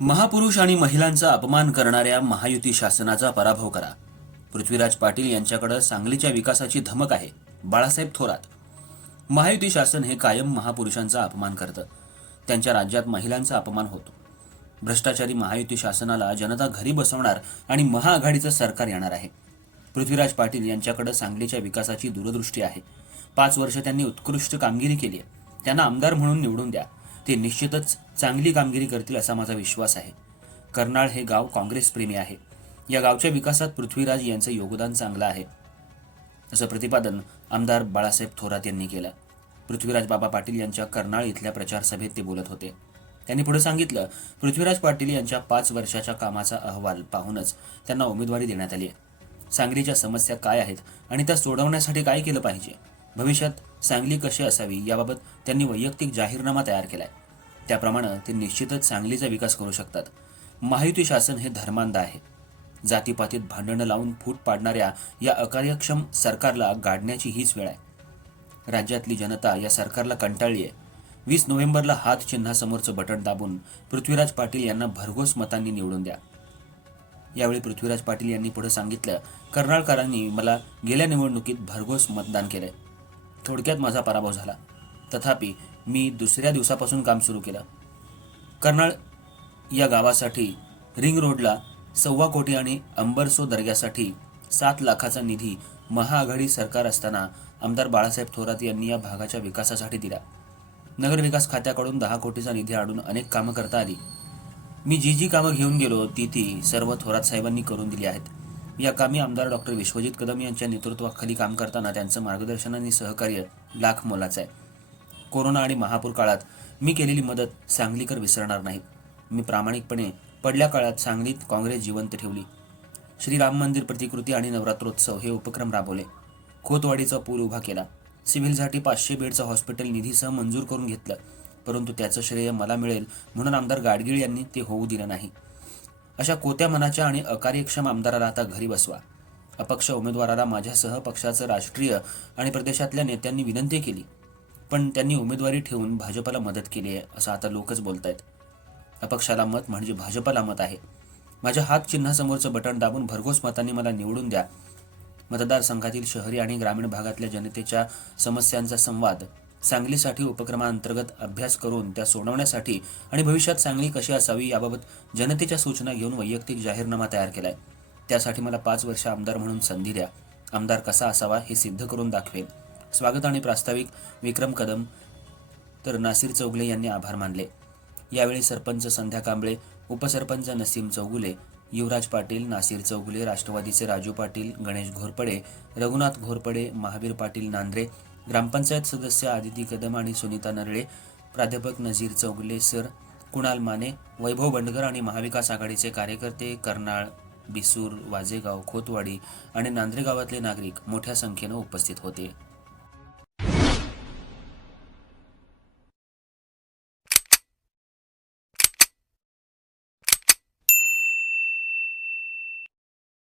महापुरुष आणि महिलांचा अपमान करणाऱ्या महायुती शासनाचा पराभव करा. पृथ्वीराज पाटील यांच्याकडे सांगलीच्या विकासाची धमक आहे बाळासाहेब थोरात. महायुती शासन हे कायम महापुरुषांचा अपमान करतं. त्यांच्या राज्यात महिलांचा अपमान होतो. भ्रष्टाचारी महायुती शासनाला जनता घरी बसवणार आणि महाआघाडीचं सरकार येणार आहे. पृथ्वीराज पाटील यांच्याकडे सांगलीच्या विकासाची दूरदृष्टी आहे. पाच वर्ष त्यांनी उत्कृष्ट कामगिरी केली आहे. त्यांना आमदार म्हणून निवडून द्या. ते निश्चितच चांगली कामगिरी करतील असा माझा विश्वास आहे. कर्नाळ हे गाव काँग्रेसप्रेमी आहे. या गावच्या विकासात पृथ्वीराज यांचं योगदान चांगलं आहे. असं प्रतिपादन आमदार बाळासाहेब थोरात यांनी केलं. पृथ्वीराज बाबा पाटील यांच्या कर्नाळ इथल्या प्रचार सभेत ते बोलत होते. त्यांनी पुढे सांगितलं पृथ्वीराज पाटील यांच्या पाच वर्षाच्या कामाचा अहवाल पाहूनच त्यांना उमेदवारी देण्यात आली आहे. सांगलीच्या समस्या काय आहेत आणि त्या सोडवण्यासाठी काय केलं पाहिजे? भविष्यात सांगली कशी असावी याबाबत त्यांनी वैयक्तिक जाहीरनामा तयार केलाय. त्याप्रमाणे ते निश्चितच सांगलीचा विकास करू शकतात. महायुती शासन हे धर्मांध आहे. जातीपातीत भांडणं लावून फूट पाडणाऱ्या या अकार्यक्षम सरकारला गाडण्याची हीच वेळ आहे. राज्यातली जनता या सरकारला कंटाळली आहे वीस नोव्हेंबरला हात चिन्हासमोरचं बटण दाबून पृथ्वीराज पाटील यांना भरघोस मतांनी निवडून द्या. यावेळी पृथ्वीराज पाटील यांनी पुढे सांगितलं कर्नाळकरांनी मला गेल्या निवडणुकीत भरघोस मतदान केलंय. थोडक्यात माझा पराभव झाला. तथापि मी दुसऱ्या दिवसापासून काम सुरू केलं. कर्नाळ या गावासाठी रिंग रोडला सव्वा कोटी आणि अंबरसो दर्ग्यासाठी सात लाखाचा निधी महाआघाडी सरकार असताना आमदार बाळासाहेब थोरात यांनी या भागाच्या विकासासाठी दिला. नगरविकास खात्याकडून दहा कोटीचा निधी आणून अनेक कामं करता आली. मी जी जी कामं घेऊन गेलो ती ती सर्व थोरात साहेबांनी करून दिली आहेत. या कामी आमदार डॉक्टर विश्वजित कदम यांच्या नेतृत्वाखाली काम करताना त्यांचं मार्गदर्शन आणि सहकार्य लाख मोलाचं आहे. कोरोना आणि महापूर काळात मी केलेली मदत सांगलीकर विसरणार नाहीत. मी प्रामाणिकपणे पडल्या काळात सांगलीत काँग्रेस जिवंत ठेवली. श्री राम मंदिर प्रतिकृती आणि नवरात्रोत्सव हे उपक्रम राबवले. खोतवाडीचा पूल उभा केला. सिव्हिलसाठी पाचशे बेडचं हॉस्पिटल निधीसह मंजूर करून घेतलं. परंतु त्याचं श्रेय मला मिळेल म्हणून आमदार गाडगीळ यांनी ते होऊ दिलं नाही. अशा कोत्या मनाच्या आणि अकार्यक्षम आमदाराला आता घरी बसवा. अपक्ष उमेदवाराला माझ्यासह पक्षाचं राष्ट्रीय आणि प्रदेशातल्या नेत्यांनी विनंती केली. पण त्यांनी उमेदवारी ठेवून भाजपला मदत केली आहे असं आता लोकच बोलतायत. अपक्षाला मत म्हणजे भाजपला मत आहे. माझ्या हात चिन्हासमोरचं बटण दाबून भरघोस मतांनी मला निवडून द्या. मतदारसंघातील शहरी आणि ग्रामीण भागातल्या जनतेच्या समस्यांचा संवाद सांगलीसाठी उपक्रमाअंतर्गत अभ्यास करून त्या सोडवण्यासाठी आणि भविष्यात सांगली कशी असावी याबाबत जनतेच्या सूचना घेऊन वैयक्तिक जाहीरनामा तयार केलाय. त्यासाठी मला पाच वर्ष आमदार म्हणून संधी द्या. आमदार कसा असावा हे सिद्ध करून दाखवेल स्वागत आणि प्रास्ताविक विक्रम कदम तर नासिर चौगले यांनी आभार मानले. यावेळी सरपंच संध्या कांबळे उपसरपंच नसीम चौगुले युवराज पाटील नासिर चौगुले राष्ट्रवादीचे राजू पाटील गणेश घोरपडे रघुनाथ घोरपडे महावीर पाटील नांद्रे ग्रामपंचायत सदस्य आदिती कदम आणि सुनीता नरळे प्राध्यापक नझीर चौगले सर कुणाल माने वैभव बंडगर आणि महाविकास आघाडीचे कार्यकर्ते कर्नाळ बिसूर वाजेगाव खोतवाडी आणि नांद्रे गावातले नागरिक मोठ्या संख्येनं उपस्थित होते.